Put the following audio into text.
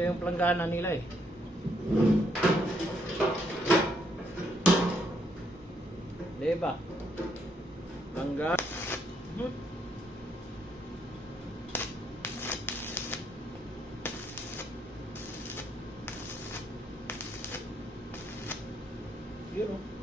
Ito yung planggana nila eh. Diba? Planggana. Yun o.